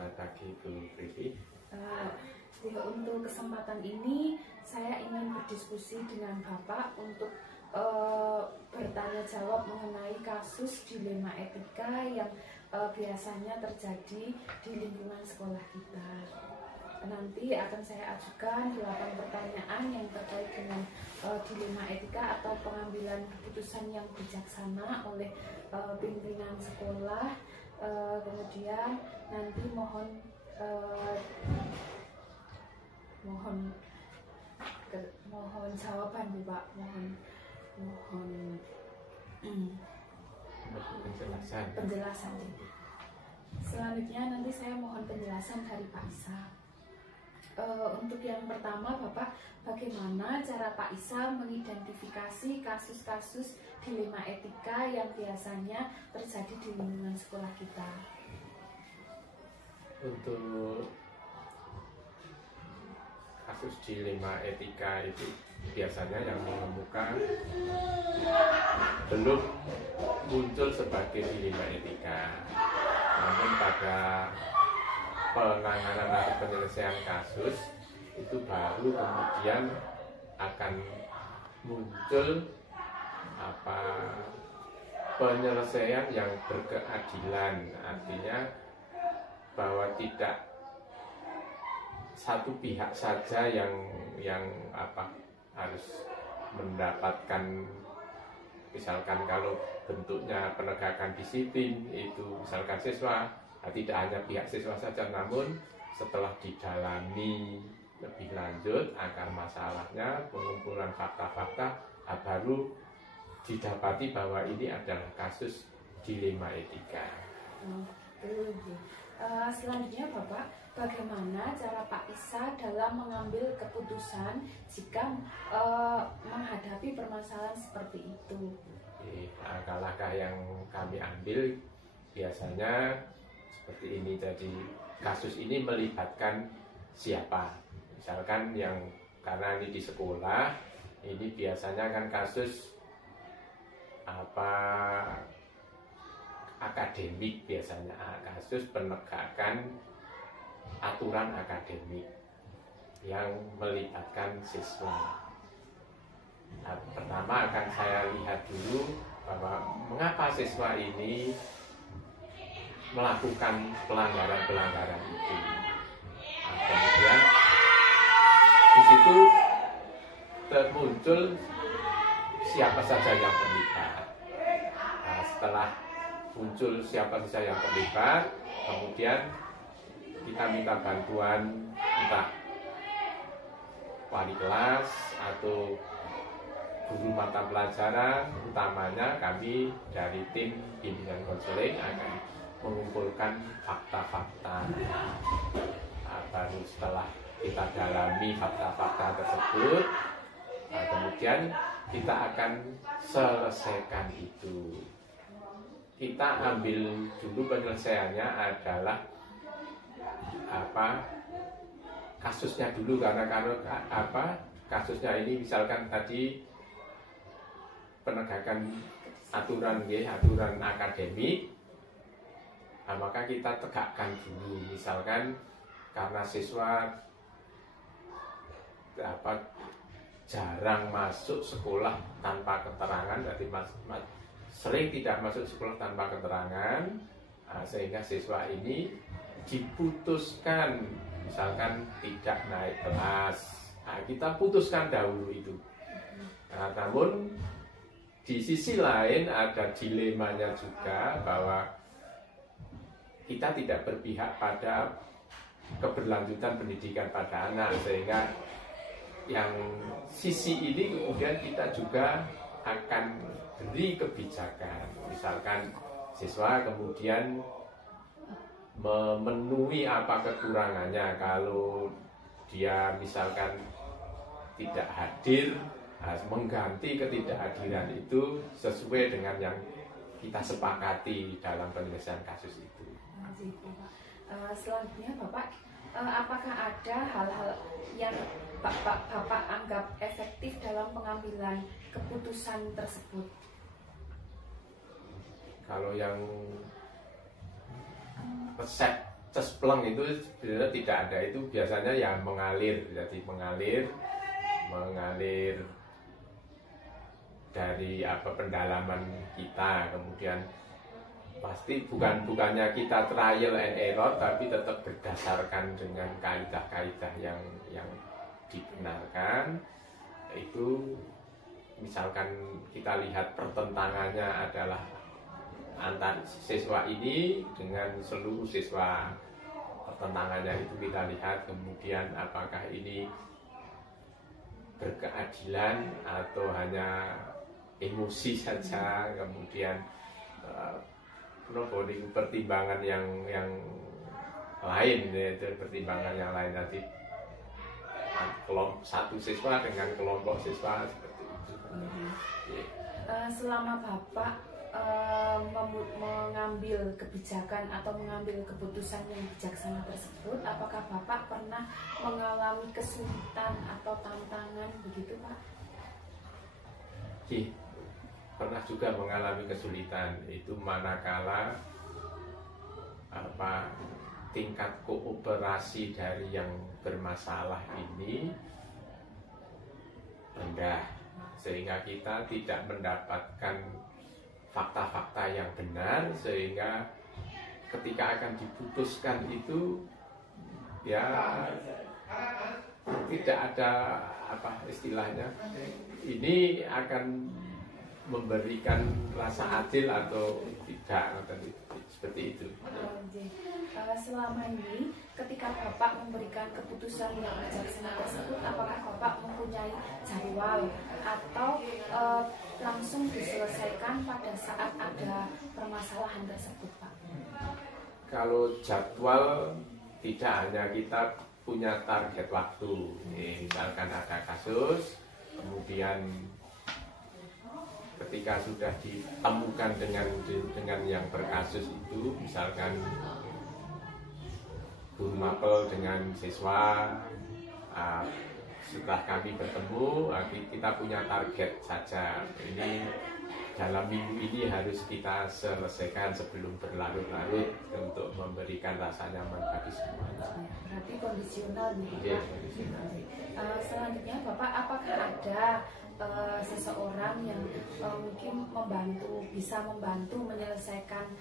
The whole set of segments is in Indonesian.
Selamat pagi Bu Priti. Untuk kesempatan ini saya ingin berdiskusi dengan Bapak untuk bertanya jawab mengenai kasus dilema etika yang biasanya terjadi di lingkungan sekolah kita. Nanti akan saya ajukan 8 pertanyaan yang terkait dengan dilema etika atau pengambilan keputusan yang bijaksana oleh pimpinan sekolah. Kemudian nanti mohon jawaban Bu Pak, mohon penjelasan. Selanjutnya nanti saya mohon penjelasan dari Pak Isa. Untuk yang pertama Bapak, bagaimana cara Pak Isa mengidentifikasi kasus-kasus dilema etika yang biasanya terjadi di lingkungan sekolah kita? Untuk kasus dilema etika itu biasanya yang mengemuka belum muncul sebagai dilema etika, namun pada penanganan atau penyelesaian kasus itu baru kemudian akan muncul penyelesaian yang berkeadilan, artinya bahwa tidak satu pihak saja yang harus mendapatkan, misalkan kalau bentuknya penegakan disiplin itu misalkan siswa, tidak hanya pihak siswa saja, namun setelah didalami lebih lanjut akar masalahnya, pengumpulan fakta-fakta, baru didapati bahwa ini adalah kasus dilema etika. Selanjutnya Bapak, bagaimana cara Pak Isa dalam mengambil keputusan jika menghadapi permasalahan seperti itu? Langkah-langkah yang kami ambil biasanya seperti ini. Jadi kasus ini melibatkan siapa? Misalkan yang karena ini di sekolah, ini biasanya kan kasus akademik, biasanya kasus penegakan aturan akademik yang melibatkan siswa. Pertama akan saya lihat dulu bahwa mengapa siswa ini melakukan pelanggaran-pelanggaran itu. Kemudian di situ termuncul siapa saja yang terlibat. Setelah muncul siapa saja yang terlibat, kemudian kita minta bantuan entah wali kelas atau guru mata pelajaran, utamanya kami dari tim bimbingan konseling akan mengumpulkan fakta-fakta. Baru setelah kita dalami fakta-fakta tersebut, kemudian kita akan selesaikan itu. Kita ambil dulu penyelesaiannya adalah kasusnya dulu, karena kasusnya ini misalkan tadi penegakan aturan akademik, maka kita tegakkan dulu. Misalkan karena siswa jarang masuk sekolah tanpa keterangan, berarti sering tidak masuk sekolah tanpa keterangan, sehingga siswa ini diputuskan misalkan tidak naik kelas. Kita putuskan dahulu itu. Namun di sisi lain ada dilemanya juga, bahwa kita tidak berpihak pada keberlanjutan pendidikan pada anak, sehingga yang sisi ini kemudian kita juga akan beri kebijakan. Misalkan siswa kemudian memenuhi apa kekurangannya, kalau dia misalkan tidak hadir, mengganti ketidakhadiran itu sesuai dengan yang kita sepakati dalam penyelesaian kasus itu. Selanjutnya Bapak, apakah ada hal-hal yang Bapak anggap efektif dalam pengambilan keputusan tersebut? Kalau yang resep cespleng itu sebenarnya tidak ada, itu biasanya ya mengalir, jadi mengalir dari pendalaman kita, kemudian pasti bukannya kita trial and error, tapi tetap berdasarkan dengan kaidah-kaidah yang dibenarkan. Itu misalkan kita lihat pertentangannya adalah antar siswa ini dengan seluruh siswa, pertentangannya itu kita lihat, kemudian apakah ini berkeadilan atau hanya emosi saja, kemudian pertimbangan yang lain, yaitu pertimbangan yang lain tadi, kelompok satu siswa dengan kelompok siswa seperti itu. Selama Bapak mengambil kebijakan atau mengambil keputusan yang bijaksana tersebut, apakah Bapak pernah mengalami kesulitan atau tantangan begitu, Pak? Pernah juga mengalami kesulitan, itu manakala tingkat kooperasi dari yang bermasalah ini rendah, sehingga kita tidak mendapatkan fakta-fakta yang benar, sehingga ketika akan diputuskan itu ya tidak ada istilahnya ini akan memberikan rasa adil atau tidak, seperti itu. Selama ini ketika Bapak memberikan keputusan yang bijaksana tersebut, apakah Bapak mempunyai jadwal atau langsung diselesaikan pada saat ada permasalahan tersebut, Pak? Kalau jadwal tidak, hanya kita punya target waktu. Misalkan ada kasus, kemudian ketika sudah ditemukan dengan yang berkasus itu, misalkan guru mapel dengan siswa, setelah kami bertemu, kita punya target saja. Ini dalam minggu ini harus kita selesaikan sebelum berlarut-larut untuk memberikan rasa nyaman bagi semuanya. Berarti kondisional gitu, Pak. Selanjutnya Bapak, apakah ada seseorang yang mungkin bisa membantu menyelesaikan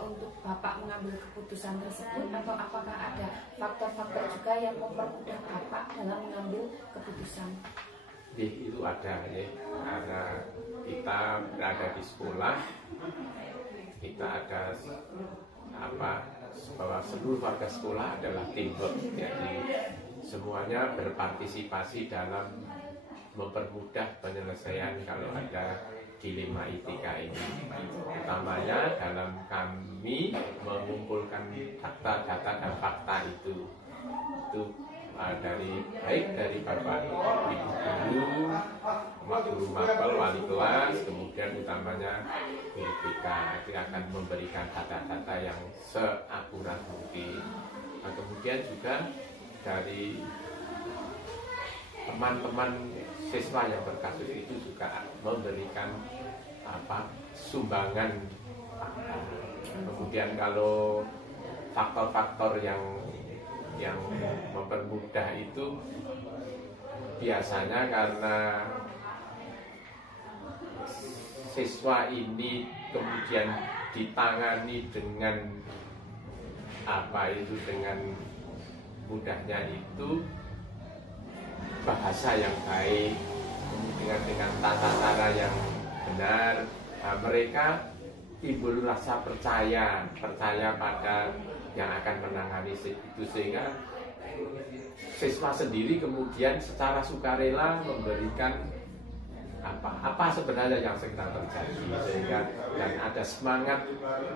untuk Bapak mengambil keputusan tersebut, atau apakah ada faktor-faktor juga yang mempermudah Bapak dalam mengambil keputusan? Itu ada ya, karena kita berada di sekolah, kita ada bahwa seluruh warga sekolah adalah teamwork, jadi semuanya berpartisipasi dalam mempermudah penyelesaian kalau ada dilema etika ini. Utamanya dalam kami mengumpulkan data-data dan fakta itu baik dari Bapak Ibu guru, guru mapel, wali kelas, kemudian utamanya guru BK, itu akan memberikan data-data yang seakurat mungkin. Nah, kemudian juga dari teman-teman siswa yang berkasus itu juga memberikan sumbangan fakta. Kemudian kalau faktor-faktor yang mempermudah itu biasanya karena siswa ini kemudian ditangani dengan dengan mudahnya itu bahasa yang baik, dengan tata cara yang benar, mereka timbul rasa percaya pada yang akan menangani itu, sehingga siswa sendiri kemudian secara sukarela memberikan apa sebenarnya yang sedang terjadi, sehingga dan ada semangat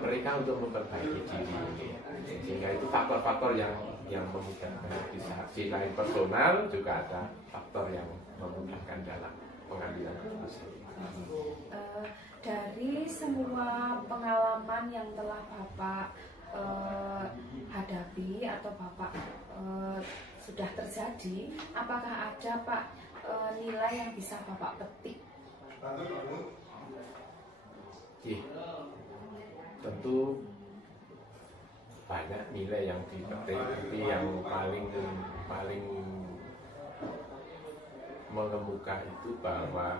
mereka untuk memperbaiki diri, sehingga itu faktor-faktor yang memudahkan. Di lain personal juga ada faktor yang memudahkan dalam pengambilan keputusan. Dari semua pengalaman yang telah Bapak hadapi atau Bapak sudah terjadi, apakah ada Pak nilai yang bisa Bapak petik? Tentu banyak nilai yang dipetik, tapi yang paling mengemuka itu bahwa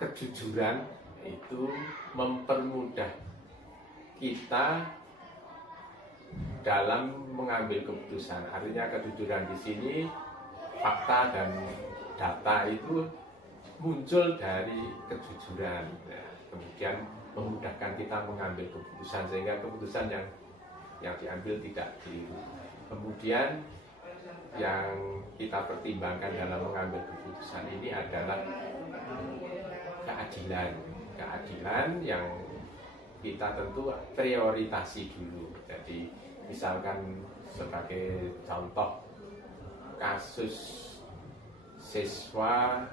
kejujuran itu mempermudah kita dalam mengambil keputusan. Artinya kejujuran di sini, fakta dan data itu muncul dari kejujuran. Nah, kemudian memudahkan kita mengambil keputusan sehingga keputusan yang diambil tidak keliru. Kemudian yang kita pertimbangkan dalam mengambil keputusan ini adalah keadilan yang kita tentu prioritasi dulu. Jadi misalkan sebagai contoh kasus siswa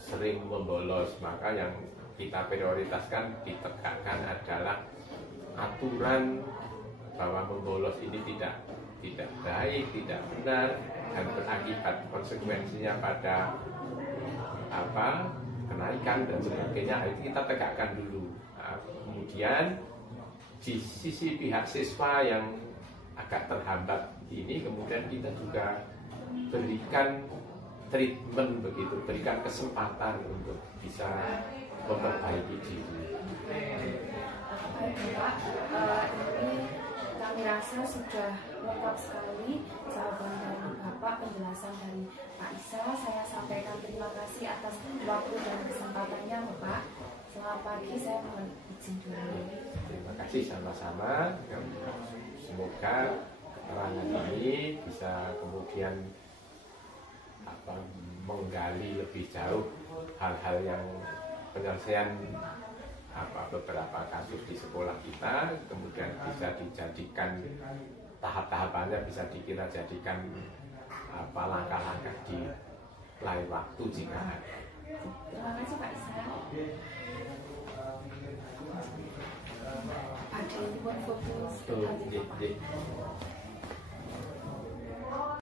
sering membolos, maka yang kita prioritaskan ditegakkan adalah aturan bahwa membolos ini tidak baik, tidak benar, dan berakibat konsekuensinya pada kenaikan dan sebagainya. Itu kita tegakkan dulu. Nah, kemudian di sisi pihak siswa yang agak terhambat ini, kemudian kita juga berikan treatment begitu, berikan kesempatan untuk bisa memperbaiki diri. Baik Pak, ini kami rasa sudah lengkap sekali jawaban dari Bapak, penjelasan dari Pak Isa. Saya sampaikan terima kasih atas waktu dan kesempatannya Bapak. Selamat pagi, saya mohon izin dulu. Terima kasih sama-sama. Semoga keterangan ini bisa kemudian menggali lebih jauh hal-hal yang penyelesaian beberapa kasus di sekolah kita, kemudian bisa dijadikan tahap-tahapannya, bisa kita jadikan langkah-langkah di lain waktu jika ada. Terima kasih Pak Isa. Ada yang mau foto?